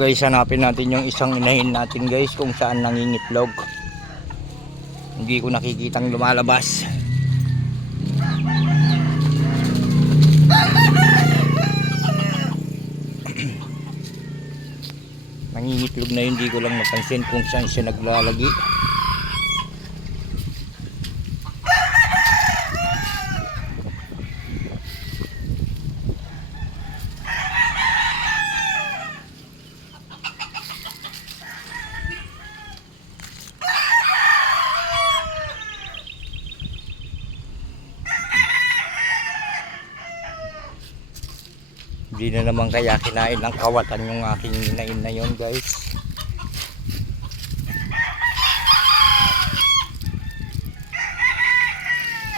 Guys, hanapin natin yung isang inahin natin guys kung saan nangingitlog. Hindi ko nakikitang lumalabas. Nangingitlog na yun, hindi ko lang napansin kung saan siya naglalagi. Hindi na naman kaya kinain ng kawatan yung aking inain na yun guys.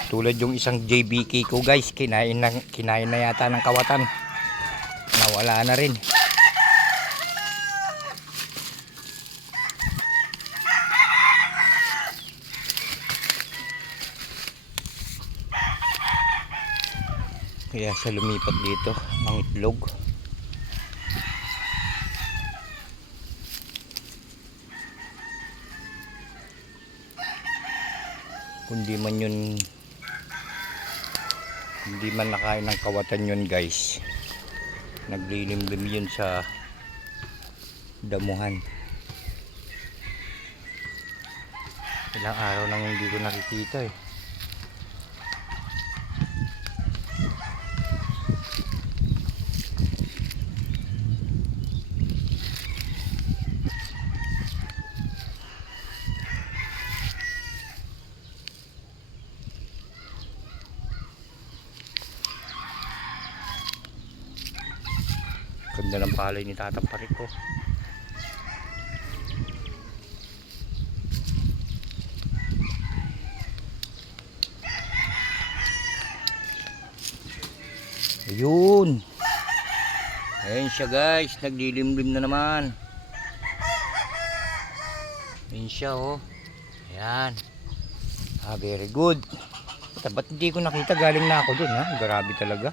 Tulad yung isang JBK ko guys, kinain na yata ng kawatan. Nawala na rin. Kaya siya lumipat dito ng itlog. Kundi man yun, hindi man nakain ng kawatan yun guys, naglilimlim yun sa damuhan. Ilang araw nang hindi ko nakikita eh. Ganda ng palay ni Tatang Parik ko. Ayun. Ayun siya guys, naglilimlim na naman. Ayun siya oh. Ayan. Very good. Ba't hindi ko nakita, galing na ako dun ha. Grabe talaga.